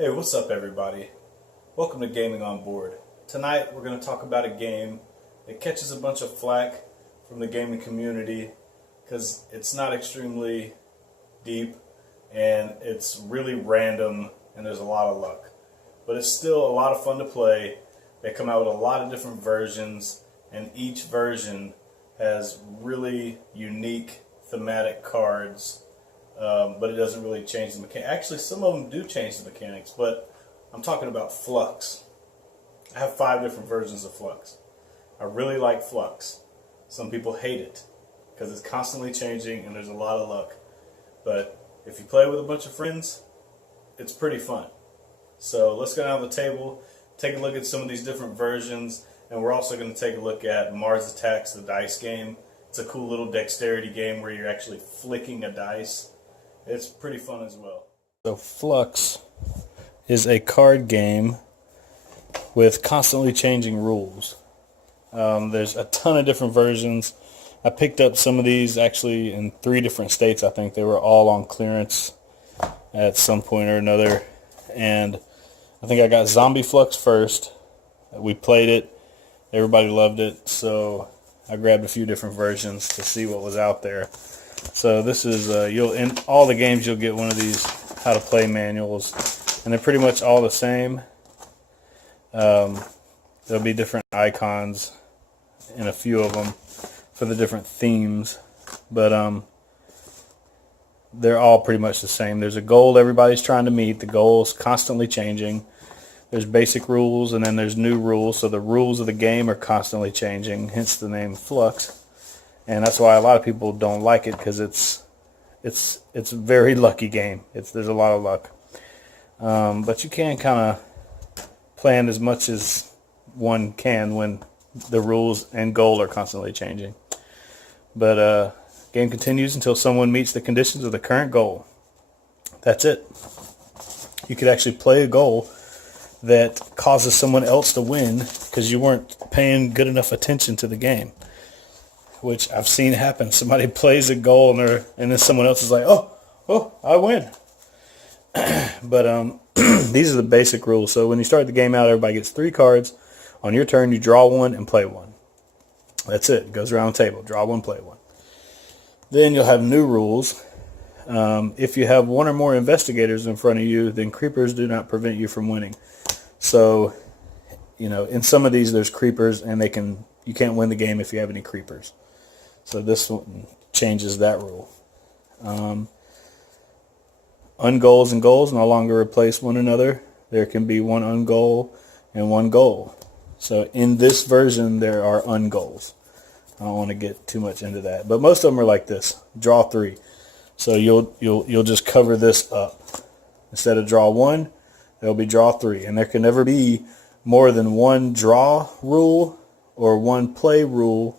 Hey, what's up everybody? Welcome to Gaming on Board. Tonight we're going to talk about a game that catches a bunch of flack from the gaming community because it's not extremely deep and it's really random and there's a lot of luck. But it's still a lot of fun to play. They come out with a lot of different versions and each version has really unique thematic cards. But it doesn't really change the mechanics. Actually, some of them do change the mechanics, but I'm talking about Fluxx. I have 5 different versions of Fluxx. I really like Fluxx. Some people hate it because it's constantly changing and there's a lot of luck. But if you play with a bunch of friends, it's pretty fun. So let's go down the table, take a look at some of these different versions, and we're also going to take a look at Mars Attacks, the dice game. It's a cool little dexterity game where you're actually flicking a dice. It's pretty fun as well. So Fluxx is a card game with constantly changing rules. There's a ton of different versions. I picked up some of these actually in 3 different states. I think they were all on clearance at some point or another. And I think I got Zombie Fluxx first. We played it. Everybody loved it. So I grabbed a few different versions to see what was out there. So this is, in all the games you'll get one of these how to play manuals, and they're pretty much all the same. There'll be different icons in a few of them for the different themes, but they're all pretty much the same. There's a goal everybody's trying to meet. The goal's constantly changing. There's basic rules, and then there's new rules, so the rules of the game are constantly changing, hence the name Fluxx. And that's why a lot of people don't like it, because it's a very lucky game. There's a lot of luck, but you can kind of plan as much as one can when the rules and goal are constantly changing. But game continues until someone meets the conditions of the current goal. That's it. You could actually play a goal that causes someone else to win because you weren't paying good enough attention to the game, which I've seen happen. Somebody plays a goal and then someone else is like, oh, I win. But these are the basic rules. So when you start the game out, everybody gets 3 cards. On your turn, you draw 1 and play 1. That's it. It goes around the table. Draw 1, play 1. Then you'll have new rules. If you have 1 or more investigators in front of you, then creepers do not prevent you from winning. So, in some of these there's creepers, and you can't win the game if you have any creepers. So this one changes that rule. Ungoals and goals no longer replace one another. There can be 1 ungoal and 1 goal. So in this version there are ungoals. I don't want to get too much into that, but most of them are like this: draw 3. So you'll just cover this up. Instead of draw 1, there'll be draw 3, and there can never be more than 1 draw rule or 1 play rule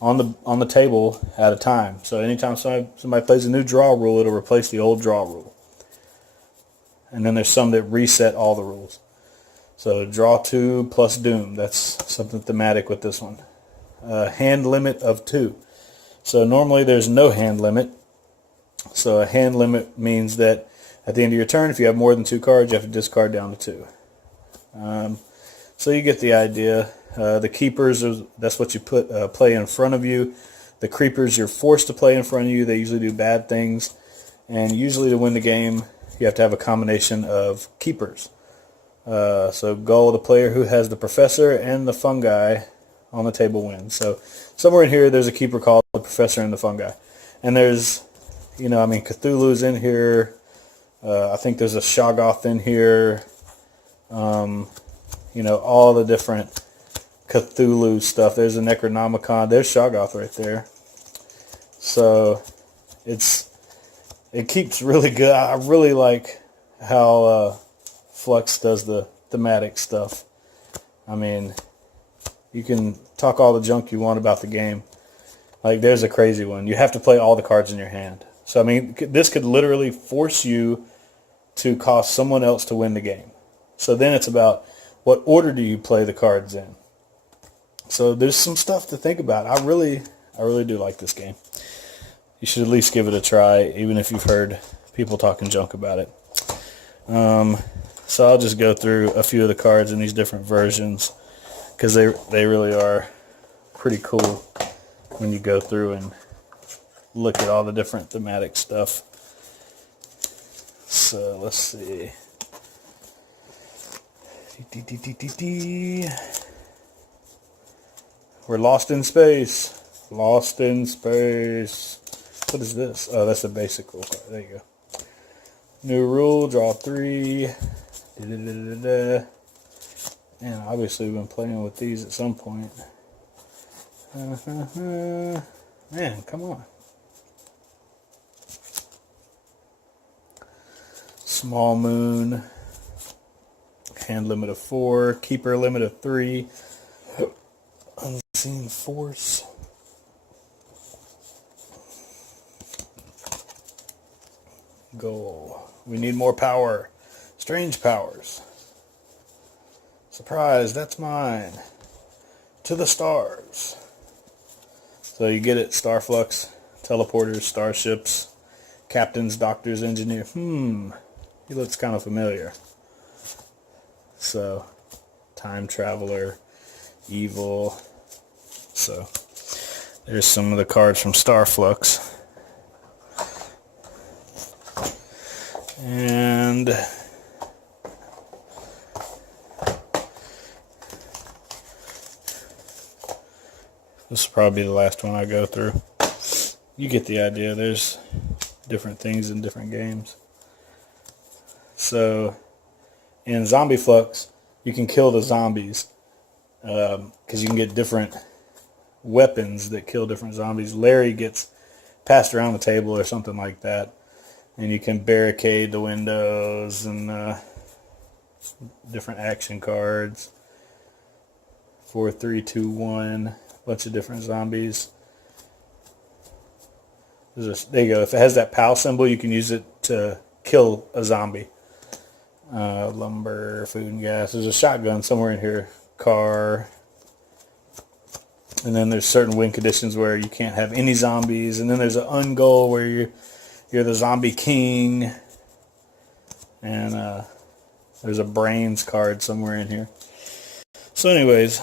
on the table at a time. So anytime somebody plays a new draw rule, it'll replace the old draw rule. And then there's some that reset all the rules. So draw 2 plus doom. That's something thematic with this one. Hand limit of 2. So normally there's no hand limit. So a hand limit means that at the end of your turn, if you have more than 2 cards, you have to discard down to 2. So you get the idea. The keepers, that's what you play in front of you. The creepers, you're forced to play in front of you. They usually do bad things. And usually to win the game, you have to have a combination of keepers. So goal, the player who has the professor and the fungi on the table wins. So somewhere in here, there's a keeper called the professor and the fungi. And there's, Cthulhu's in here. I think there's a Shoggoth in here. All the different Cthulhu stuff. There's a Necronomicon. There's Shoggoth right there. So it keeps really good. I really like how Fluxx does the thematic stuff. I mean, you can talk all the junk you want about the game. Like, there's a crazy one. You have to play all the cards in your hand. So, I mean, this could literally force you to cause someone else to win the game. So then it's about what order do you play the cards in. So there's some stuff to think about. I really do like this game. You should at least give it a try, even if you've heard people talking junk about it. So I'll just go through a few of the cards in these different versions because they really are pretty cool when you go through and look at all the different thematic stuff. So let's see. We're lost in space. Lost in space. What is this? Oh, that's a basic rule card. There you go. New rule, draw 3. And obviously we've been playing with these at some point. Man, come on. Small moon. Hand limit of 4. Keeper limit of 3. Unseen force. Goal. We need more power. Strange powers. Surprise, that's mine. To the stars. So you get it, Star Fluxx, teleporters, starships, captains, doctors, engineer. He looks kind of familiar. So, time traveler, evil. So, there's some of the cards from Star Fluxx. And this will probably be the last one I go through. You get the idea. There's different things in different games. So in Zombie Fluxx, you can kill the zombies because you can get different weapons that kill different zombies. Larry gets passed around the table or something like that. And you can barricade the windows and different action cards. 4, 3, 2, 1. Bunch of different zombies. There you go. If it has that POW symbol, you can use it to kill a zombie. Lumber, food and gas. There's a shotgun somewhere in here. Car. And then there's certain win conditions where you can't have any zombies. And then there's an ungoal where you're the zombie king. And there's a brains card somewhere in here. So anyways,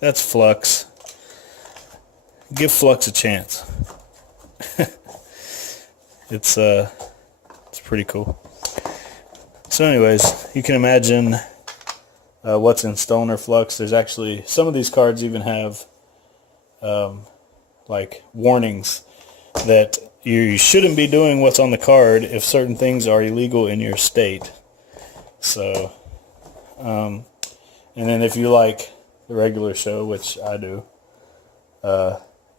that's Fluxx. Give Fluxx a chance. It's pretty cool. So anyways, you can imagine what's in Stoner Fluxx. There's actually, some of these cards even have like warnings that you shouldn't be doing what's on the card if certain things are illegal in your state. So, and then if you like the regular show, which I do,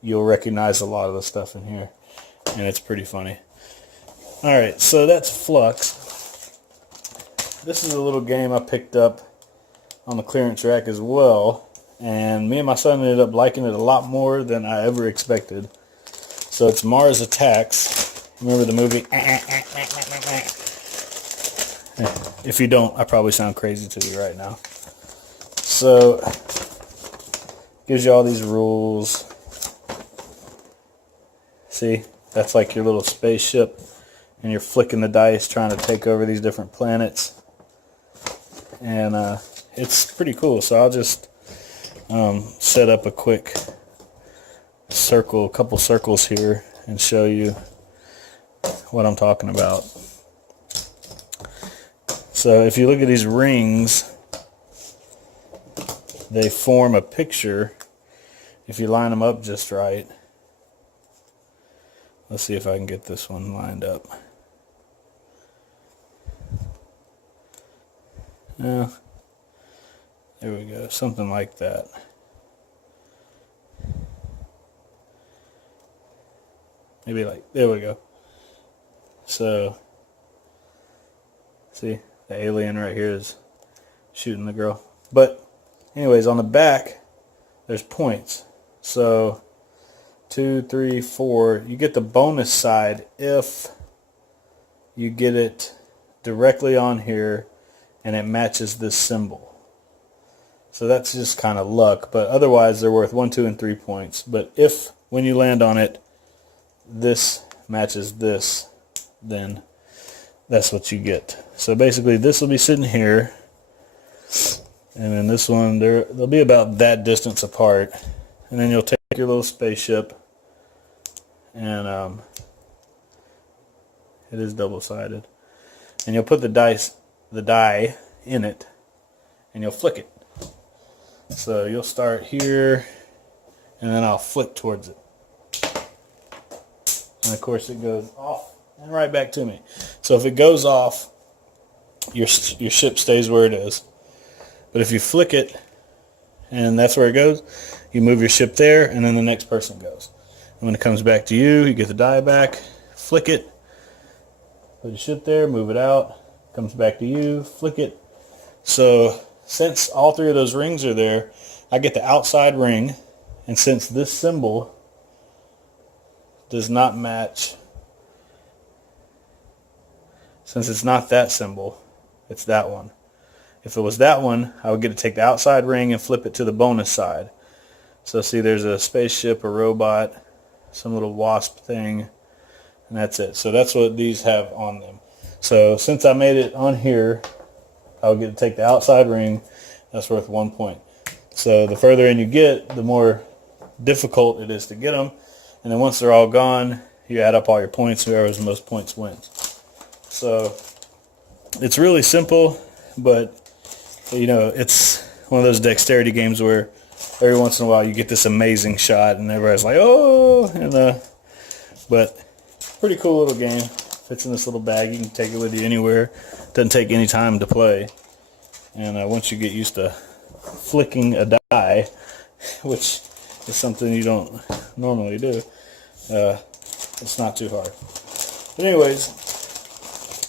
you'll recognize a lot of the stuff in here, and it's pretty funny. Alright, so that's Fluxx. This is a little game I picked up on the clearance rack as well, and me and my son ended up liking it a lot more than I ever expected. So it's Mars Attacks. Remember the movie? If you don't, I probably sound crazy to you right now. So, gives you all these rules. See, that's like your little spaceship, and you're flicking the dice trying to take over these different planets. And it's pretty cool. So I'll just set up a quick circle, a couple circles here, and show you what I'm talking about. So if you look at these rings, they form a picture if you line them up just right. Let's see if I can get this one lined up. Yeah, there we go, something like that. Maybe like, there we go. So, see, the alien right here is shooting the girl. But, anyways, on the back, there's points. So, 2, 3, 4. You get the bonus side if you get it directly on here and it matches this symbol. So that's just kind of luck. But otherwise, they're worth 1, 2, and 3 points. But if, when you land on it, this matches this, then that's what you get. So basically this will be sitting here, and then this one, they'll be about that distance apart. And then you'll take your little spaceship, and it is double-sided, and you'll put the die in it, and you'll flick it. So you'll start here, and then I'll flick towards it. And of course it goes off and right back to me. So if it goes off, your ship stays where it is. But if you flick it, and that's where it goes, you move your ship there, and then the next person goes. And when it comes back to you, you get the die back, flick it, put your ship there, move it out, comes back to you, flick it. So since all three of those rings are there, I get the outside ring, and since this symbol does not match, since it's not that symbol, it's that one. If it was that one, I would get to take the outside ring and flip it to the bonus side. So see, there's a spaceship, a robot, some little wasp thing, and that's it. So that's what these have on them. So since I made it on here, I would get to take the outside ring. That's worth 1 point. So the further in you get, the more difficult it is to get them. And then once they're all gone, you add up all your points. Whoever has the most points wins. So it's really simple, but you know, it's one of those dexterity games where every once in a while you get this amazing shot and everybody's like, oh, and but pretty cool little game. Fits in this little bag. You can take it with you anywhere. Doesn't take any time to play. And once you get used to flicking a die, which is something you don't normally do, it's not too hard. But anyways,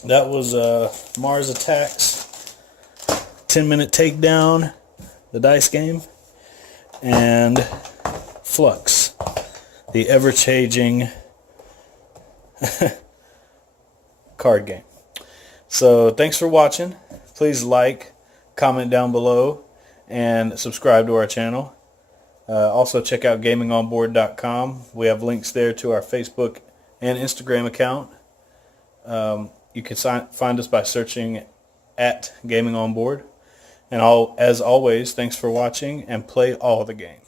that was Mars Attacks 10-minute takedown, the dice game, and Fluxx, the ever-changing card game. So thanks for watching. Please like, comment down below, and subscribe to our channel. Also check out gamingonboard.com. We have links there to our Facebook and Instagram account. You can find us by searching at Gaming On Board. And as always, thanks for watching, and play all the games.